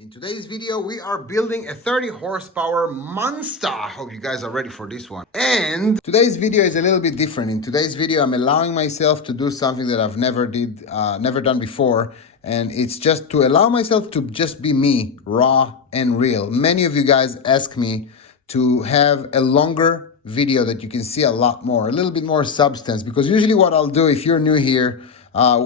In today's video, we are building a 30 horsepower monster. Hope you guys are ready for this one. And today's video is a little bit different. In today's video, I'm allowing myself to do something that I've never done before. And it's just to allow myself to just be me, raw and real. Many of you guys ask me to have a longer video that you can see a lot more, a little bit more substance, because usually what I'll do, if you're new here,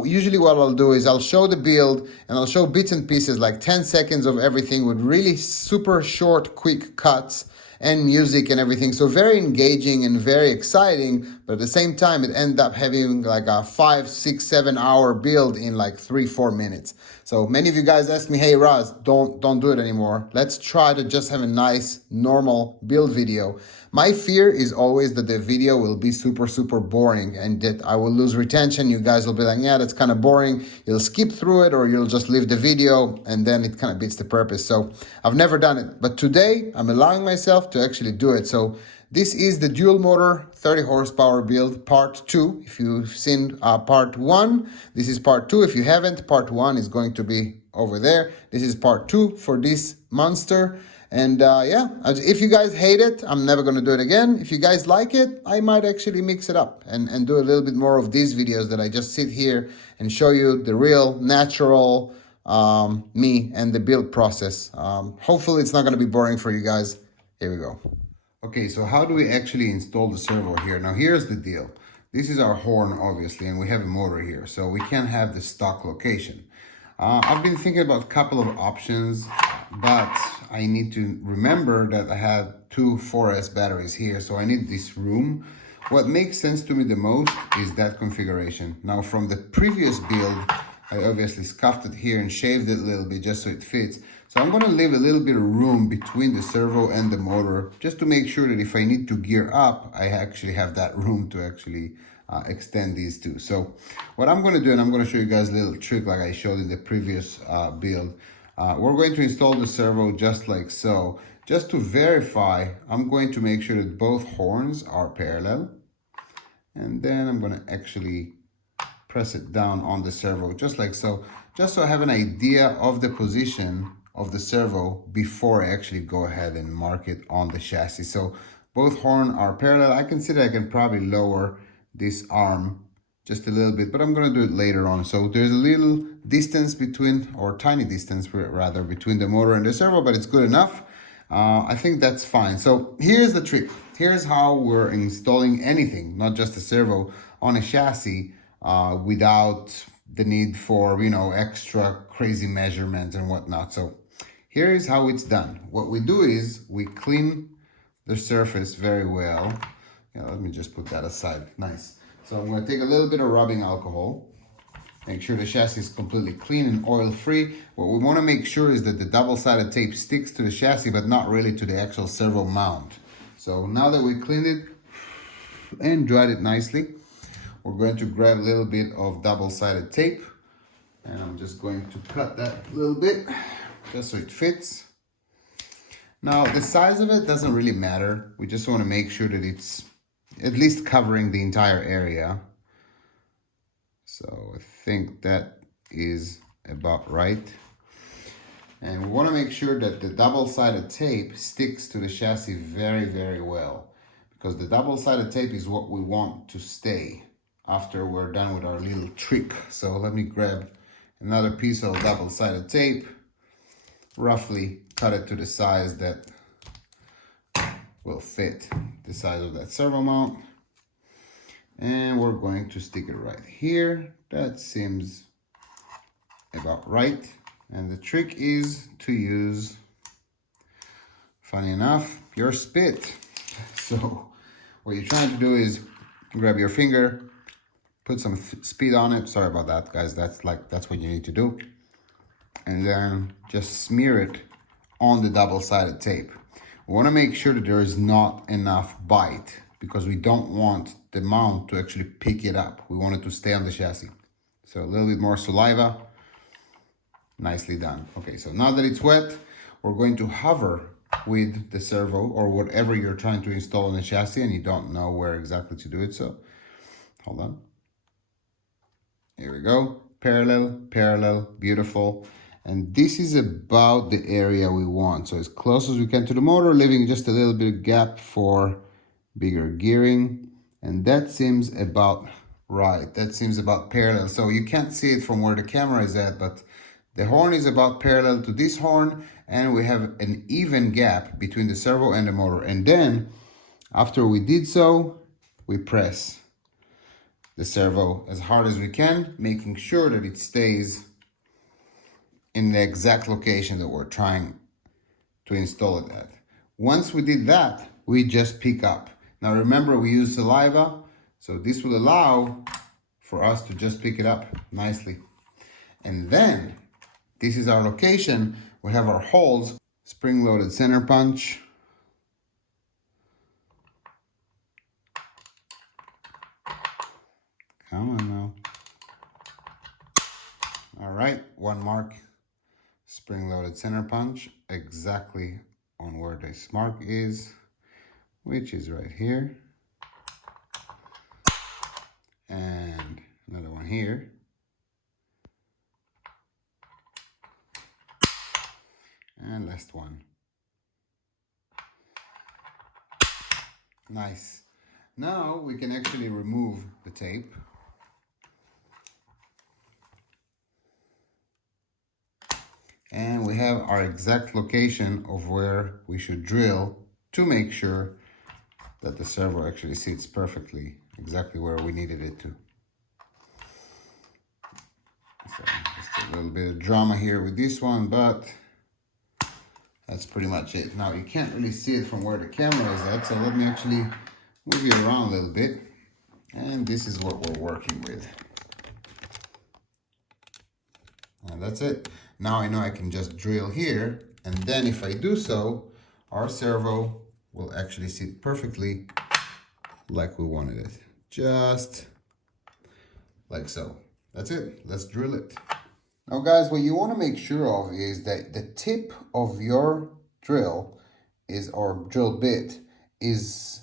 usually what I'll do is I'll show the build and I'll show bits and pieces, like 10 seconds of everything with really super short, quick cuts and music and everything. So very engaging and very exciting, but at the same time, it ended up having like a 5, 6, 7 hour build in like 3-4 minutes. So many of you guys asked me, hey Raz, don't do it anymore. Let's try to just have a nice, normal build video. My fear is always that the video will be super, super boring and that I will lose retention. You guys will be like, yeah, that's kind of boring. You'll skip through it or you'll just leave the video and then it kind of beats the purpose. So I've never done it, but today I'm allowing myself to actually do it. So this is the dual motor 30 horsepower build part 2. If you've seen part 1, this is part 2. If you haven't, part 1 is going to be over there. This is part 2 for this monster. And yeah, if you guys hate it, I'm never going to do it again. If you guys like it, I might actually mix it up and do a little bit more of these videos that I just sit here and show you the real, natural me and the build process. Hopefully it's not going to be boring for you guys. Here we go. Okay, so how do we actually install the servo here? Now here's the deal. This is our horn, obviously, and we have a motor here, so we can't have the stock location. I've been thinking about a couple of options, but I need to remember that I have two 4S batteries here, so I need this room. What makes sense to me the most is that configuration. Now from the previous build, I obviously scuffed it here and shaved it a little bit just so it fits. So I'm gonna leave a little bit of room between the servo and the motor just to make sure that if I need to gear up, I actually have that room to actually extend these two. So what I'm going to do, and I'm going to show you guys a little trick like I showed in the previous build. We're going to install the servo just like so. Just to verify, I'm going to make sure that both horns are parallel. And then I'm going to actually press it down on the servo just like so. Just so I have an idea of the position of the servo before I actually go ahead and mark it on the chassis. So both horns are parallel. I consider I can probably lower this arm just a little bit, but I'm going to do it later on. So there's a little distance between, or tiny distance rather, between the motor and the servo, but it's good enough. I think that's fine. So here's the trick. Here's how we're installing anything, not just a servo, on a chassis without the need for, you know, extra crazy measurements and whatnot. So here is how it's done. What we do is we clean the surface very well. Yeah, let me just put that aside. Nice. So I'm going to take a little bit of rubbing alcohol. Make sure the chassis is completely clean and oil-free. What we want to make sure is that the double-sided tape sticks to the chassis, but not really to the actual servo mount. So now that we cleaned it and dried it nicely, we're going to grab a little bit of double-sided tape. And I'm just going to cut that a little bit, just so it fits. Now, the size of it doesn't really matter. We just want to make sure that it's at least covering the entire area. So I think that is about right. And we want to make sure that the double-sided tape sticks to the chassis very, very well, because the double-sided tape is what we want to stay after we're done with our little trick. So let me grab another piece of double-sided tape, roughly cut it to the size that will fit the size of that servo mount, and we're going to stick it right here. That seems about right. And the trick is to use, funny enough, your spit. So what you're trying to do is grab your finger, put some speed on it. Sorry about that, guys. That's what you need to do, and then just smear it on the double-sided tape. We want to make sure that there is not enough bite, because we don't want the mount to actually pick it up. We want it to stay on the chassis. So a little bit more saliva. Nicely done. Okay, so now that it's wet, we're going to hover with the servo or whatever you're trying to install on the chassis and you don't know where exactly to do it. So hold on. Here we go. Parallel, parallel, beautiful. And this is about the area we want. So as close as we can to the motor, leaving just a little bit of gap for bigger gearing. And that seems about right. That seems about parallel. So you can't see it from where the camera is at, but the horn is about parallel to this horn, and we have an even gap between the servo and the motor. And then after we did so, we press the servo as hard as we can, making sure that it stays in the exact location that we're trying to install it at. Once we did that, we just pick up. Now remember, we use saliva, so this will allow for us to just pick it up nicely. And then, this is our location. We have our holes, spring-loaded center punch. Come on now. All right, one mark. Spring-loaded center punch, exactly on where this mark is, which is right here. And another one here. And last one. Nice. Now we can actually remove the tape. And we have our exact location of where we should drill to make sure that the servo actually sits perfectly, exactly where we needed it to. So just a little bit of drama here with this one, but that's pretty much it. Now you can't really see it from where the camera is at, so let me actually move you around a little bit. And this is what we're working with. And that's it. Now I know I can just drill here, and then if I do so, our servo will actually sit perfectly like we wanted it. Just like so. That's it. Let's drill it. Now guys, what you want to make sure of is that the tip of your drill is, or drill bit, is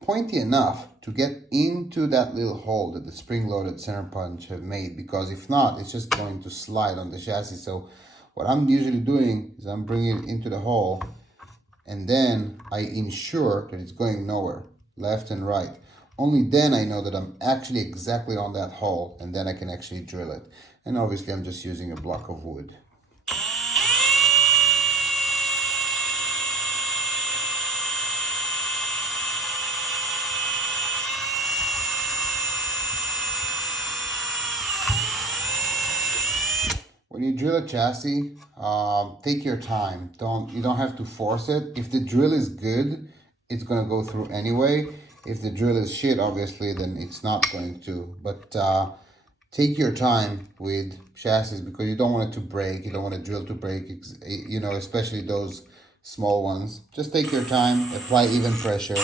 pointy enough to get into that little hole that the spring-loaded center punch have made, because if not, it's just going to slide on the chassis. So what I'm usually doing is I'm bringing it into the hole, and then I ensure that it's going nowhere, left and right. Only then I know that I'm actually exactly on that hole, and then I can actually drill it. And obviously I'm just using a block of wood. When you drill a chassis, take your time. You don't have to force it. If the drill is good, it's gonna go through anyway. If the drill is shit, obviously, then it's not going to. But take your time with chassis, because you don't want it to break. You don't want a drill to break, you know, especially those small ones. Just take your time, apply even pressure.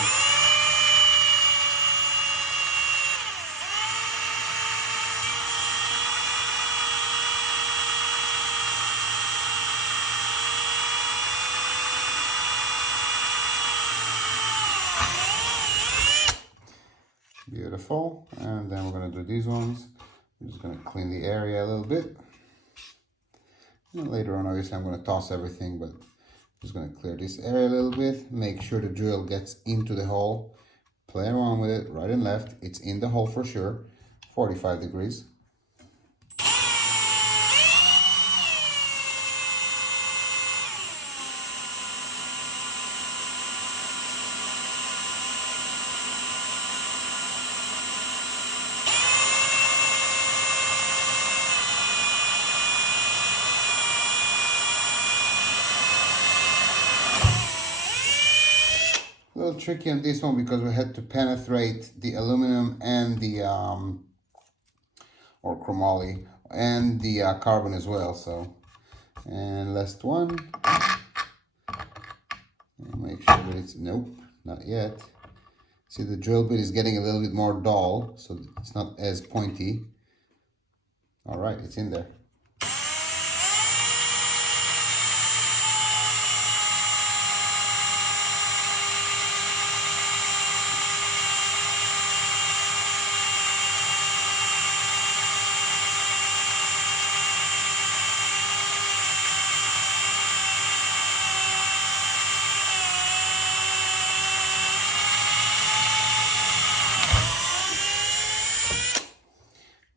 Beautiful. And then we're going to do these ones. I'm just going to clean the area a little bit. And later on, obviously, I'm going to toss everything, but I'm just going to clear this area a little bit. Make sure the drill gets into the hole. Play around with it, right and left. It's in the hole for sure. 45 degrees. A little tricky on this one because we had to penetrate the aluminum and the or chromoly and the carbon as well. So, and last one, and make sure that it's, nope, not yet. See, the drill bit is getting a little bit more dull, so it's not as pointy. All right, it's in there.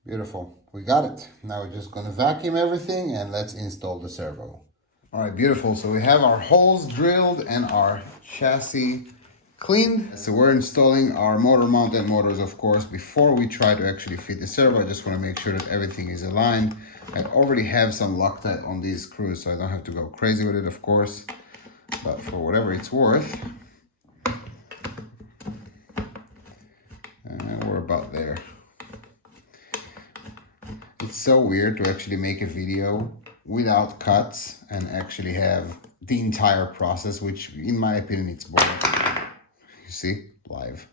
Beautiful. We got it. Now we're just gonna vacuum everything and let's install the servo. All right, beautiful. So we have our holes drilled and our chassis cleaned. So we're installing our motor mount and motors, of course. Before we try to actually fit the servo, I just want to make sure that everything is aligned. I already have some Loctite on these screws, so I don't have to go crazy with it, of course. But for whatever it's worth, we're about there. It's so weird to actually make a video without cuts and actually have the entire process, which in my opinion, it's boring. You see, live.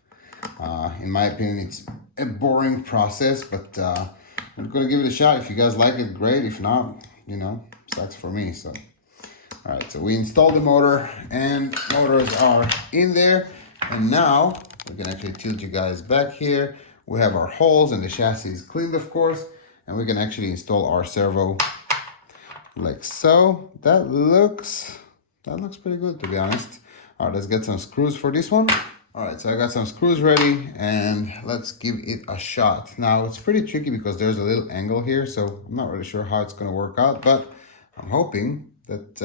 In my opinion, it's a boring process, but I'm gonna give it a shot. If you guys like it, great. If not, you know, sucks for me. So, all right, so we installed the motor and motors are in there. And now we can actually tilt you guys back here. We have our holes and the chassis is cleaned, of course, and we can actually install our servo like so. That looks pretty good, to be honest. All right, let's get some screws for this one. All right, so I got some screws ready and let's give it a shot. Now it's pretty tricky because there's a little angle here, so I'm not really sure how it's gonna work out, but I'm hoping that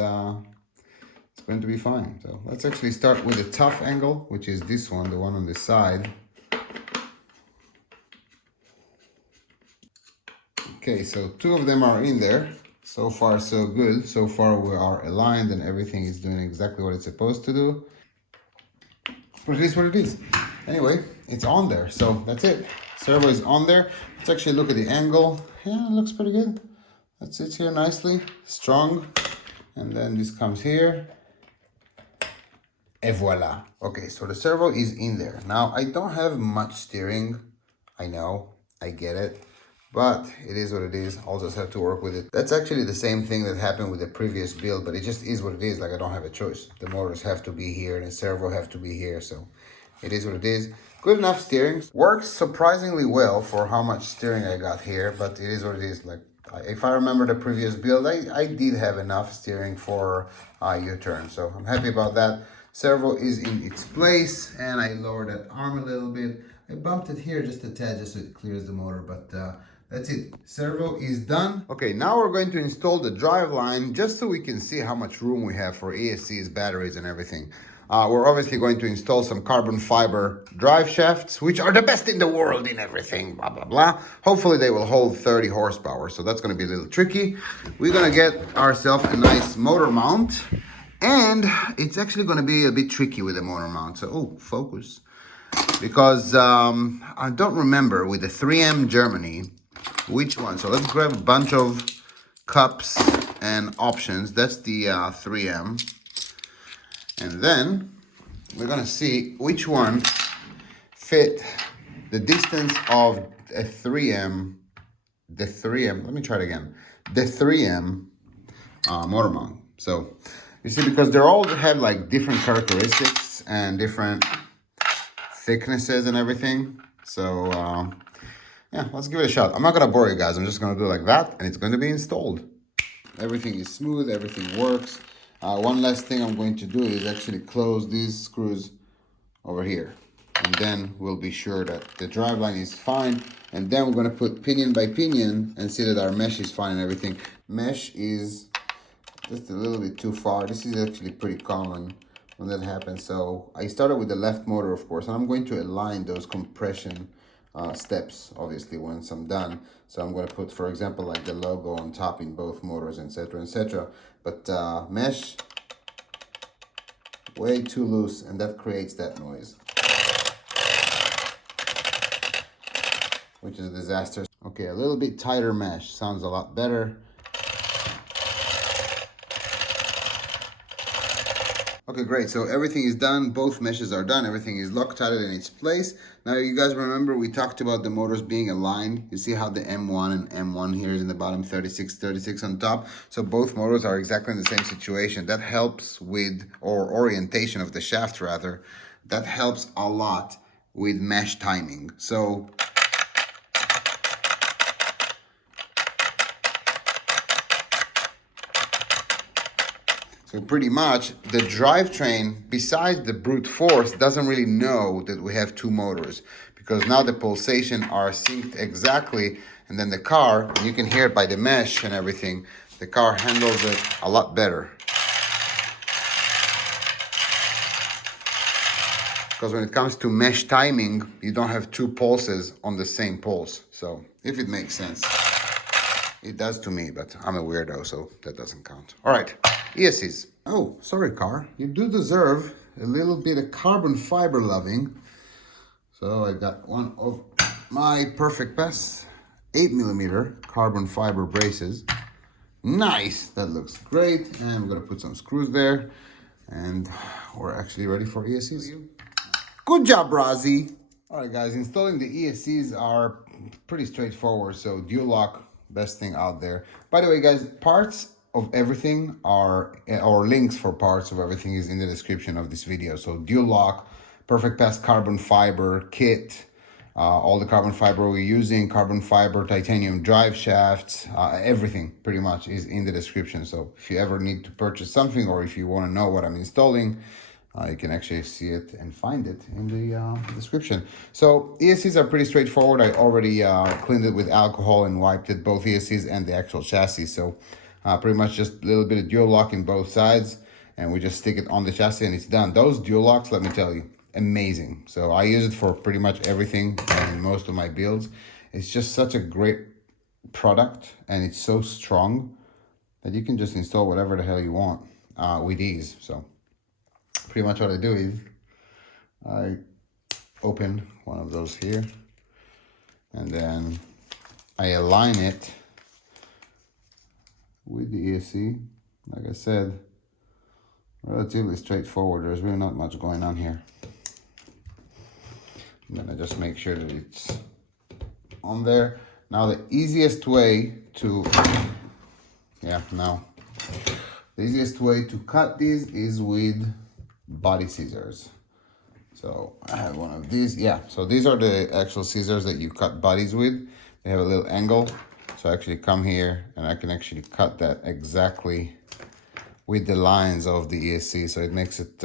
it's going to be fine. So let's actually start with a tough angle, which is this one, the one on the side. Okay, so two of them are in there. So far, so good. So far, we are aligned and everything is doing exactly what it's supposed to do. But it is what it is. Anyway, it's on there. So that's it. Servo is on there. Let's actually look at the angle. Yeah, it looks pretty good. That sits here nicely, strong. And then this comes here. Et voila. Okay, so the servo is in there. Now, I don't have much steering. I know, I get it. But it is what it is. I'll just have to work with it. That's actually the same thing that happened with the previous build, but it just is what it is. Like, I don't have a choice. The motors have to be here and the servo have to be here. So it is what it is. Good enough steering. Works surprisingly well for how much steering I got here, but it is what it is. Like, if I remember the previous build, I did have enough steering for U-turn. So I'm happy about that. Servo is in its place and I lowered that arm a little bit. I bumped it here just a tad just so it clears the motor, but that's it. Servo is done. Okay, now we're going to install the drive line just so we can see how much room we have for ESCs, batteries, and everything. We're obviously going to install some carbon fiber drive shafts, which are the best in the world in everything, blah, blah, blah. Hopefully they will hold 30 horsepower, so that's gonna be a little tricky. We're gonna get ourselves a nice motor mount, and it's actually gonna be a bit tricky with the motor mount. So, oh, focus. Because I don't remember with the 3M Germany, which one. So let's grab a bunch of cups and options. That's the 3M. And then we're gonna see which one fit the distance of a 3M, let me try it again. The 3M motor mount. So you see, because they all have like different characteristics and different thicknesses and everything. So yeah, let's give it a shot. I'm not gonna bore you guys. I'm just gonna do it like that and it's going to be installed. Everything is smooth, everything works. One last thing I'm going to do is actually close these screws over here. And then we'll be sure that the driveline is fine. And then we're gonna put pinion by pinion and see that our mesh is fine and everything. Mesh is just a little bit too far. This is actually pretty common when that happens. So I started with the left motor, of course, and I'm going to align those compression steps, obviously, once I'm done. So I'm going to put, for example, like the logo on top in both motors, etc., etc. But mesh, way too loose, and that creates that noise, which is a disaster. Okay, a little bit tighter mesh sounds a lot better. Okay, great. So everything is done. Both meshes are done. Everything is Loctited in its place. Now, you guys remember we talked about the motors being aligned. You see how the M1 and M1 here is in the bottom, 36, 36 on top. So both motors are exactly in the same situation. That helps with, or orientation of the shaft rather, that helps a lot with mesh timing. So pretty much the drivetrain, besides the brute force, doesn't really know that we have two motors, because now the pulsation are synced exactly And then the car, you can hear it by the mesh and everything, the car handles it a lot better. Because when it comes to mesh timing, you don't have two pulses on the same pulse. So if it makes sense, it does to me, but I'm a weirdo, so that doesn't count. All right, ESCs. Oh, sorry, car. You do deserve a little bit of carbon fiber loving. So I got one of my Perfect Pass 8mm carbon fiber braces. Nice, that looks great. And I'm gonna put some screws there. And we're actually ready for ESCs. Good job, Razi. All right, guys, installing the ESCs are pretty straightforward. So dual lock, best thing out there. By the way, guys, parts of everything are, or links for parts of everything is in the description of this video. So dual lock, Perfect Pass carbon fiber kit, all the carbon fiber we're using, carbon fiber, titanium drive shafts, everything pretty much is in the description. So if you ever need to purchase something, or if you want to know what I'm installing, you can actually see it and find it in the description. So ESCs are pretty straightforward. I already cleaned it with alcohol and wiped it, both ESCs and the actual chassis. So pretty much just a little bit of dual lock in both sides, and we just stick it on the chassis and it's done. Those dual locks, let me tell you, amazing. So I use it for pretty much everything and most of my builds. It's just such a great product, and it's so strong that you can just install whatever the hell you want with ease. So pretty much what I do is I open one of those here, and then I align it with the ESC. Like I said, relatively straightforward. There's really not much going on here. And then I just make sure that it's on there. Now the easiest way to, the easiest way to cut these is with body scissors. So I have one of these. Yeah, so these are the actual scissors that you cut bodies with. They have a little angle. So I actually come here and I can actually cut that exactly with the lines of the ESC. So it makes it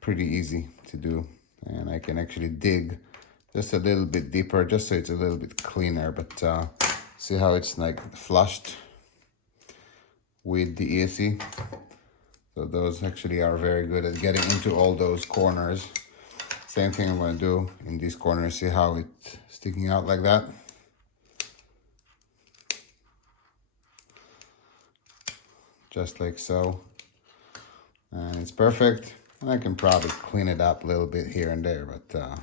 pretty easy to do. And I can actually dig just a little bit deeper, just so it's a little bit cleaner. But see how it's like flushed with the ESC? So those actually are very good at getting into all those corners. Same thing I'm going to do in these corners. See how it's sticking out like that? Just like so. And it's perfect. And I can probably clean it up a little bit here and there, but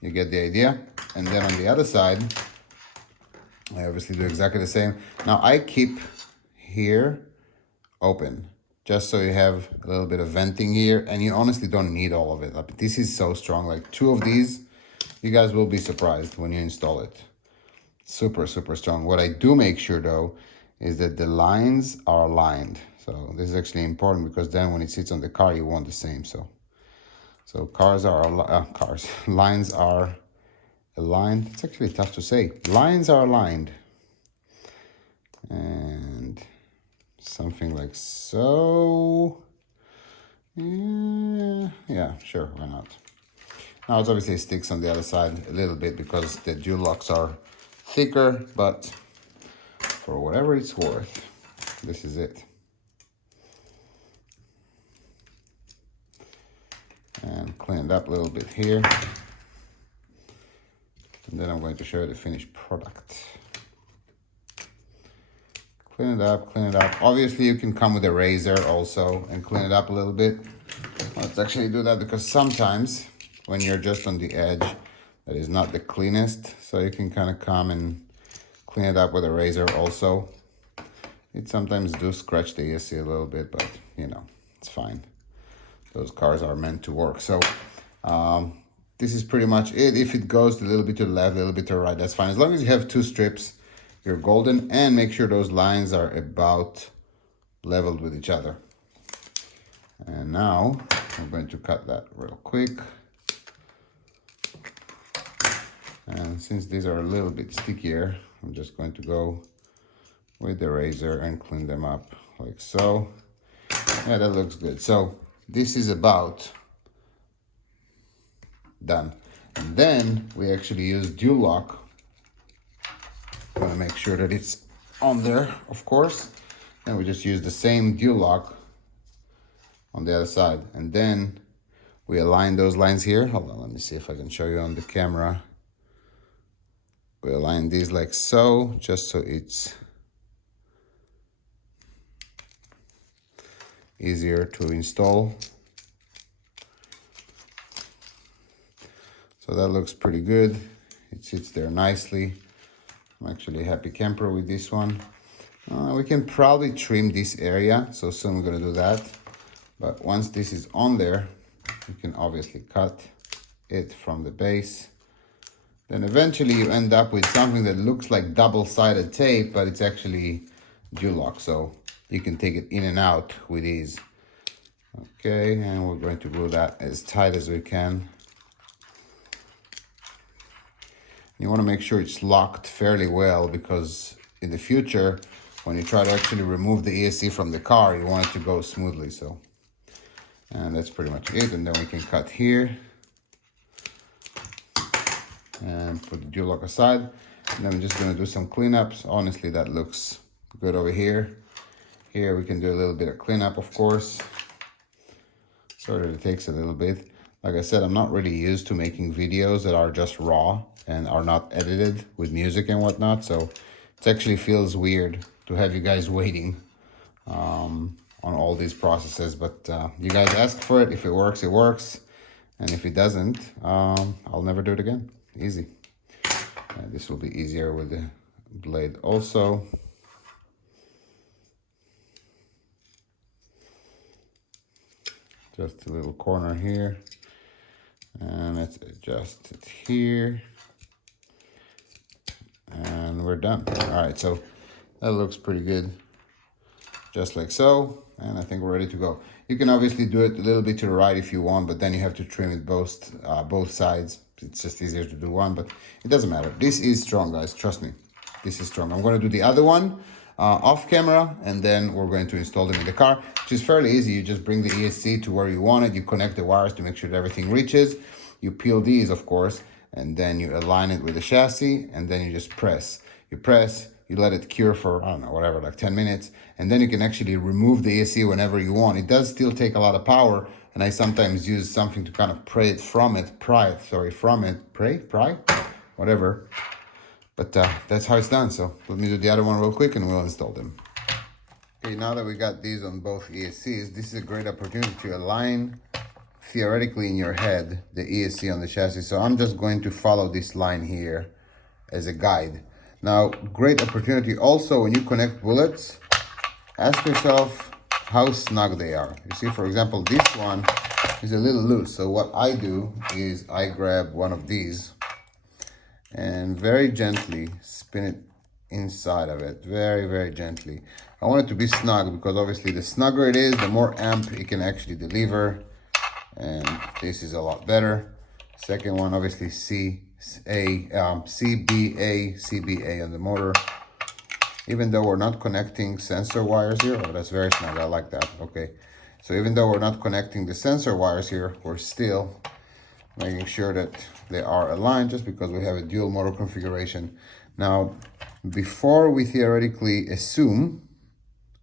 you get the idea. And then on the other side, I obviously do exactly the same. Now I keep here open, just so you have a little bit of venting here, and you honestly don't need all of it. Like, this is so strong. Like 2 of these, you guys will be surprised when you install it. Super, super strong. What I do make sure though is that the lines are aligned. So this is actually important, because then when it sits on the car, you want the same. So lines are aligned. It's actually tough to say. Lines are aligned. And something like so. Yeah, sure, why not? Now it's obviously sticks on the other side a little bit because the dual locks are thicker, but for whatever it's worth, this is it. And clean it up a little bit here. And then I'm going to show you the finished product. Clean it up, clean it up. Obviously you can come with a razor also and clean it up a little bit. Let's actually do that, because sometimes when you're just on the edge, that is not the cleanest. So you can kind of come and clean it up with a razor also. It sometimes do scratch the ESC a little bit, but you know, it's fine. Those cars are meant to work. So this is pretty much it. If it goes a little bit to the left, a little bit to the right, that's fine. As long as you have 2 strips, you're golden. And make sure those lines are about leveled with each other. And now I'm going to cut that real quick. And since these are a little bit stickier, I'm just going to go with the razor and clean them up like so. Yeah, that looks good. So this is about done. And then we actually use dual lock want to make sure that it's on there, of course. And we just use the same dual lock on the other side. And then we align those lines here. Hold on, let me see if I can show you on the camera. We align these like so, just so it's easier to install. So that looks pretty good. It sits there nicely. I'm actually a happy camper with this one. We can probably trim this area, so soon we're gonna do that. But once this is on there, you can obviously cut it from the base. Then eventually you end up with something that looks like double-sided tape, but it's actually dual lock, so you can take it in and out with ease. Okay, and we're going to glue that as tight as we can. You want to make sure it's locked fairly well, because in the future, when you try to actually remove the ESC from the car, you want it to go smoothly. So, and that's pretty much it. And then we can cut here and put the dual lock aside. And then I'm just going to do some cleanups. Honestly, that looks good over here. Here we can do a little bit of cleanup, of course. Sorry that it takes a little bit. Like I said, I'm not really used to making videos that are just raw and are not edited with music and whatnot. So it actually feels weird to have you guys waiting on all these processes. But you guys asked for it. If it works, it works. And if it doesn't, I'll never do it again. Easy. This will be easier with the blade also. Just a little corner here. And let's adjust it here. And we're done. All right, so that looks pretty good. Just like so. And I think we're ready to go. You can obviously do it a little bit to the right if you want, but then you have to trim it both sides. It's just easier to do one, but it doesn't matter. This is strong, guys. Trust me. This is strong. I'm going to do the other one off camera, and then we're going to install them in the car, which is fairly easy. You just bring the ESC to where you want it. You connect the wires to make sure that everything reaches. You peel these, of course, and then you align it with the chassis, and then you just press. You press, you let it cure for, I don't know, whatever, like 10 minutes, and then you can actually remove the ESC whenever you want. It does still take a lot of power, and I sometimes use something to kind of pry it, whatever. But that's how it's done. So let me do the other one real quick and we'll install them. Okay, now that we got these on both ESCs, this is a great opportunity to align theoretically in your head the ESC on the chassis. So I'm just going to follow this line here as a guide. Now, great opportunity also when you connect bullets, ask yourself how snug they are. You see, for example, this one is a little loose. So what I do is I grab one of these and very gently spin it inside of it, very, very gently. I want it to be snug because obviously the snugger it is, the more amp it can actually deliver, and this is a lot better. Second one, obviously CBA on the motor. Even though we're not connecting sensor wires here, oh, that's very snug, I like that, okay. So even though we're not connecting the sensor wires here, we're still making sure that they are aligned just because we have a dual motor configuration. Now, before we theoretically assume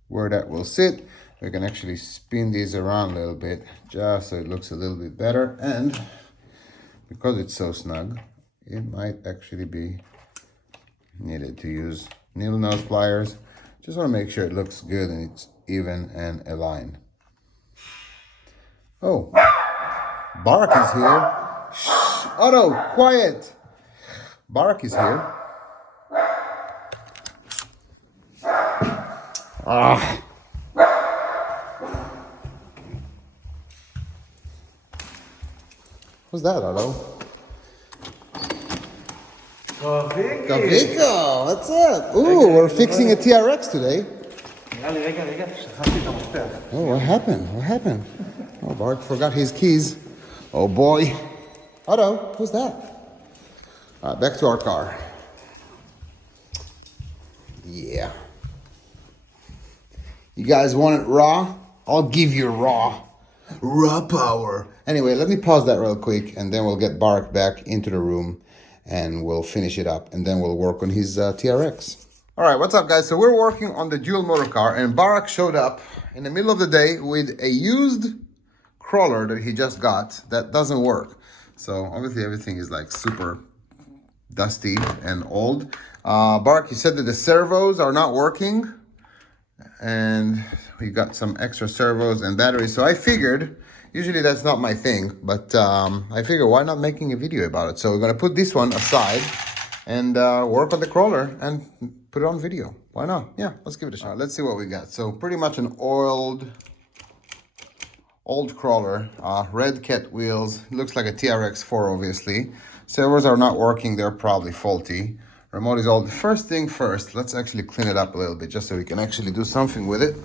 where that will sit, we can actually spin these around a little bit just so it looks a little bit better. And because it's so snug, it might actually be needed to use needle nose pliers. Just want to make sure it looks good and it's even and aligned. Oh, Bark is here. Shh, Otto, quiet. Bark is here. Ah. What's that, Otto? Kaviko, what's up? Ooh, we're fixing a TRX today. Oh, what happened? What happened? Oh, Bart forgot his keys. Oh boy. Otto, who's that? All right, back to our car. Yeah. You guys want it raw? I'll give you raw. Raw power. Anyway, let me pause that real quick and then we'll get Bark back into the room and we'll finish it up, and then we'll work on his TRX. All right, what's up, guys? So we're working on the dual motor car, and Barak showed up in the middle of the day with a used crawler that he just got that doesn't work. So obviously everything is like super dusty and old. Barak, you said that the servos are not working, and we got some extra servos and batteries. So I figured, usually that's not my thing, but I figured why not making a video about it. So we're gonna put this one aside and work on the crawler and put it on video. Why not? Yeah, let's give it a shot. All right, let's see what we got. So pretty much an old crawler, red cat wheels. Looks like a TRX4, obviously. Servos are not working, they're probably faulty. Remote is old. First thing first, let's actually clean it up a little bit just so we can actually do something with it.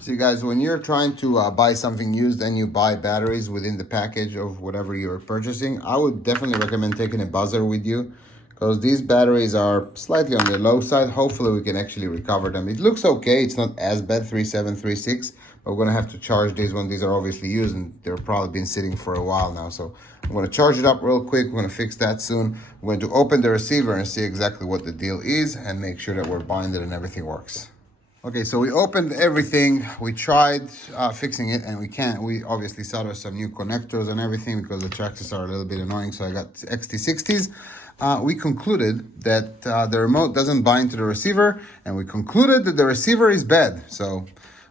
So you guys, when you're trying to buy something used and you buy batteries within the package of whatever you're purchasing, I would definitely recommend taking a buzzer with you, because these batteries are slightly on the low side. Hopefully we can actually recover them. It looks okay, it's not as bad, 3736, but we're gonna have to charge these when these are obviously used, and they've probably been sitting for a while now. So I'm gonna charge it up real quick. We're gonna fix that soon. We're going to open the receiver and see exactly what the deal is and make sure that we're binded and everything works. Okay, so we opened everything. We tried fixing it, and we can't. We obviously soldered some new connectors and everything because the traxes are a little bit annoying, so I got XT60s. We concluded that the remote doesn't bind to the receiver, and we concluded that the receiver is bad. So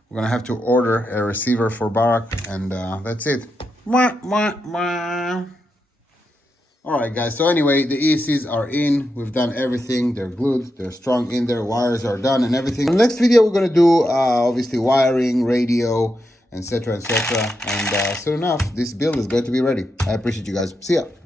we're gonna have to order a receiver for Barak, and that's it. Wah, wah, wah. All right, guys, so anyway, the ECs are in. We've done everything. They're glued, they're strung in there, wires are done and everything. In the next video, we're gonna do obviously wiring, radio, etc., etc. And soon enough, this build is going to be ready. I appreciate you guys. See ya.